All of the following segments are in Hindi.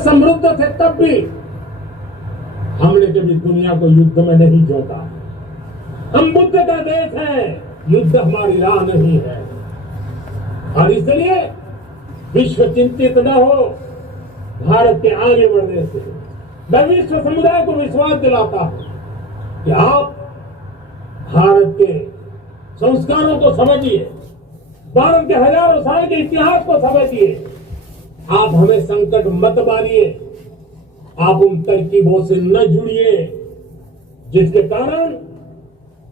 समृद्ध थे तब भी हमने कभी दुनिया को युद्ध में नहीं जोता। हम बुद्ध का देश है, युद्ध हमारी राह नहीं है। और इसलिए विश्व चिंतित न हो भारत के आगे बढ़ने से। मैं विश्व समुदाय को विश्वास दिलाता हूं कि आप भारत के संस्कारों को समझिए, भारत के हजारों साल के इतिहास को समझिए। आप हमें संकट मत मारिए, आप उन तरकीबों से न जुड़िए जिसके कारण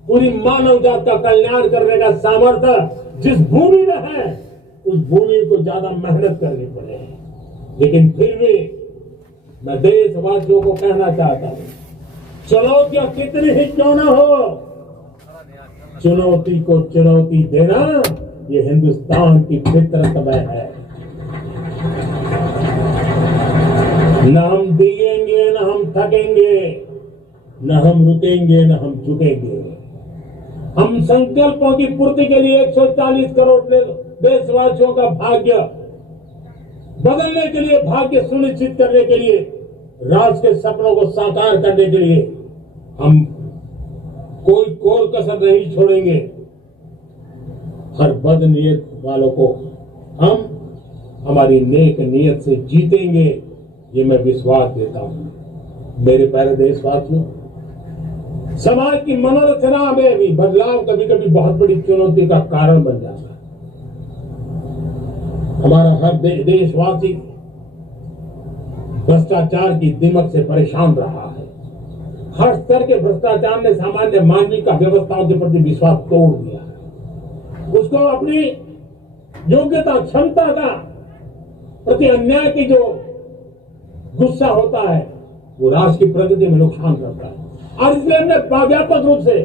पूरी मानव जात का कल्याण करने का सामर्थ्य जिस भूमि में है उस भूमि को ज्यादा मेहनत करनी पड़े। लेकिन फिर भी मैं देशवासियों को कहना चाहता हूं, चुनौतियां कितनी ही क्यों न हो, चुनौती को चुनौती देना ये हिंदुस्तान की फितरत में है। न हम डिगेंगे, न हम थकेंगे, न हम रुकेंगे, न हम झुकेंगे। हम संकल्पों की पूर्ति के लिए 140 करोड़ देशवासियों का भाग्य बदलने के लिए, भाग्य सुनिश्चित करने के लिए, राष्ट्र के सपनों को साकार करने के लिए हम कोई कोर कसर नहीं छोड़ेंगे। हर बदनीयत वालों को हम हमारी नेक नीयत से जीतेंगे, ये मैं विश्वास देता हूं। मेरे प्यारे देशवासियों, समाज की मनोरचना में भी बदलाव कभी कभी बहुत बड़ी चुनौती का कारण बन जाता है। हमारा हर देशवासी भ्रष्टाचार की दिमक से परेशान रहा है। हर स्तर के भ्रष्टाचार ने सामान्य मानवीय का व्यवस्थाओं के प्रति विश्वास तोड़ दिया है। उसको अपनी योग्यता, क्षमता का प्रति अन्याय की जो गुस्सा होता है वो राष्ट्र की प्रगति में नुकसान करता है। और इसलिए हमने व्यापक रूप से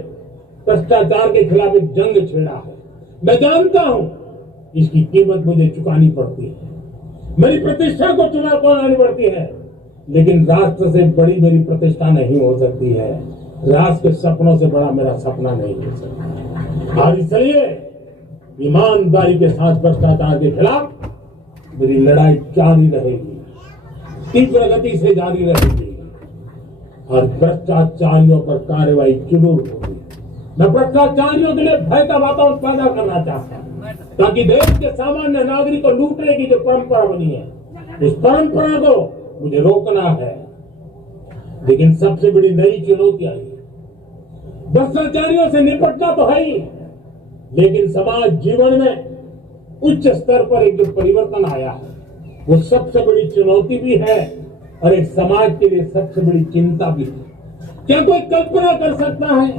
भ्रष्टाचार के खिलाफ एक जंग छेड़ा है। मैं जानता हूं इसकी कीमत मुझे चुकानी पड़ती है, मेरी प्रतिष्ठा को चुकानी पड़ती है, लेकिन राष्ट्र से बड़ी मेरी प्रतिष्ठा नहीं हो सकती है, राष्ट्र के सपनों से बड़ा मेरा सपना नहीं हो सकता। और इसलिए ईमानदारी के साथ भ्रष्टाचार के खिलाफ मेरी लड़ाई जारी रहेगी, तीव्र गति से जारी रहेगी और भ्रष्टाचारियों पर कार्रवाई जरूर होगी। मैं भ्रष्टाचारियों के लिए भय का वातावरण पैदा करना चाहता हूं ताकि देश के सामान्य नागरिक को लूटने की जो परंपरा बनी है उस परंपरा को मुझे रोकना है। लेकिन सबसे बड़ी नई चुनौती आई है। भ्रष्टाचारियों से निपटना तो है ही, लेकिन समाज जीवन में उच्च स्तर पर एक जो परिवर्तन आया है वो सबसे बड़ी चुनौती भी है और एक समाज के लिए सबसे बड़ी चिंता भी है। क्या कोई कल्पना कर सकता है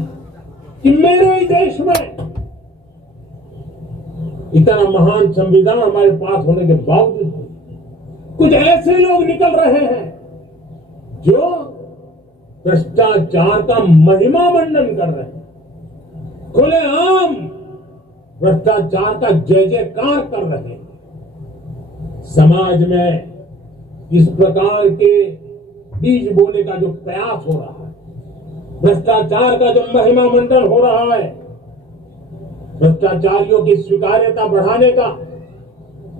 कि मेरे ही देश में इतना महान संविधान हमारे पास होने के बावजूद कुछ ऐसे लोग निकल रहे हैं जो भ्रष्टाचार का महिमा मंडन कर रहे हैं, खुलेआम भ्रष्टाचार का जय जयकार कर रहे हैं। समाज में इस प्रकार के बीज बोने का जो प्रयास हो रहा है, भ्रष्टाचार का जो महिमा मंडन हो रहा है, भ्रष्टाचारियों की स्वीकार्यता बढ़ाने का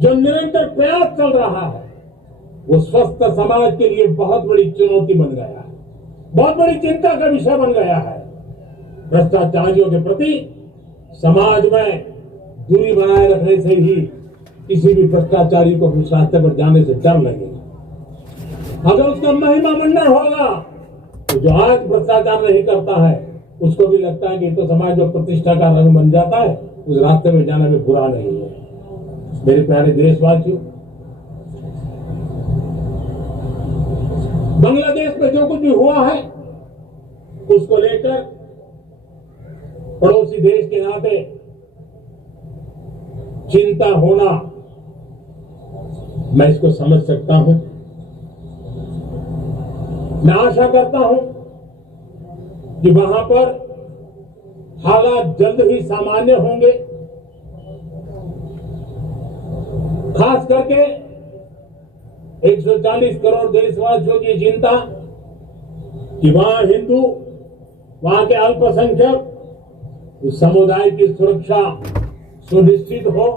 जो निरंतर प्रयास चल रहा है वो स्वस्थ समाज के लिए बहुत बड़ी चुनौती बन गया है, बहुत बड़ी चिंता का विषय बन गया है। भ्रष्टाचारियों के प्रति समाज में दूरी बनाए रखने से ही किसी भी भ्रष्टाचारी को उस रास्ते पर जाने से डर लगेगा। अगर उसका महिमा मंडन होगा तो जो आज भ्रष्टाचार नहीं करता है उसको भी लगता है कि तो समाज में प्रतिष्ठा का रंग बन जाता है, उस रास्ते में जाने में बुरा नहीं है। मेरे प्यारे देशवासियों, बांग्लादेश में जो कुछ भी हुआ है उसको लेकर पड़ोसी देश के नाते चिंता होना मैं इसको समझ सकता हूं। मैं आशा करता हूं कि वहां पर हालात जल्द ही सामान्य होंगे, खास करके 140 करोड़ देशवासियों की चिंता कि वहां हिंदू, वहां के अल्पसंख्यक, उस समुदाय की सुरक्षा सुनिश्चित हो।